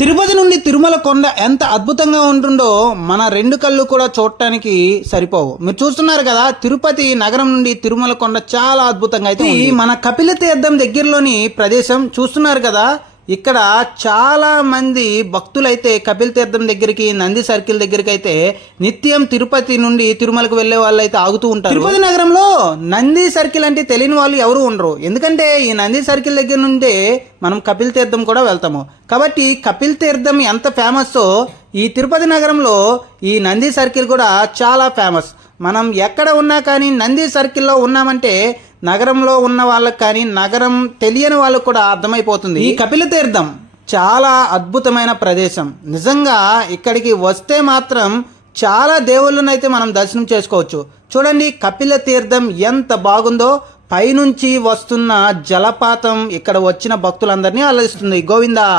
తిరుపతి నుండి తిరుమల కొండ ఎంత అద్భుతంగా ఉంటుందో మన రెండు కళ్ళు కూడా చూడటానికి సరిపోవు. మీరు చూస్తున్నారు కదా, తిరుపతి నగరం నుండి తిరుమల కొండ చాలా అద్భుతంగా అయితే మన కపిల తీర్థం దగ్గరలోని ప్రదేశం చూస్తున్నారు కదా. ఇక్కడ చాలా మంది భక్తులైతే కపిల తీర్థం దగ్గరికి, నంది సర్కిల్ దగ్గరికి అయితే నిత్యం తిరుపతి నుండి తిరుమలకు వెళ్ళే వాళ్ళు అయితే ఆగుతూ ఉంటారు. తిరుపతి నగరంలో నంది సర్కిల్ అంటే తెలియని వాళ్ళు ఎవరు ఉండరు. ఎందుకంటే ఈ నంది సర్కిల్ దగ్గర నుండి మనం కపిల తీర్థం కూడా వెళ్తాము. కాబట్టి కపిల తీర్థం ఎంత ఫేమస్, ఈ తిరుపతి నగరంలో ఈ నంది సర్కిల్ కూడా చాలా ఫేమస్. మనం ఎక్కడ ఉన్నా కానీ నంది సర్కిల్లో ఉన్నామంటే నగరంలో ఉన్న వాళ్ళకి కానీ నగరం తెలియని వాళ్ళకు కూడా అర్థమైపోతుంది. ఈ కపిల తీర్థం చాలా అద్భుతమైన ప్రదేశం. నిజంగా ఇక్కడికి వస్తే మాత్రం చాలా దేవుళ్ళను అయితే మనం దర్శనం చేసుకోవచ్చు. చూడండి కపిల తీర్థం ఎంత బాగుందో. పైనుంచి వస్తున్న జలపాతం ఇక్కడ వచ్చిన భక్తులందరినీ అలరిస్తుంది. గోవిందా.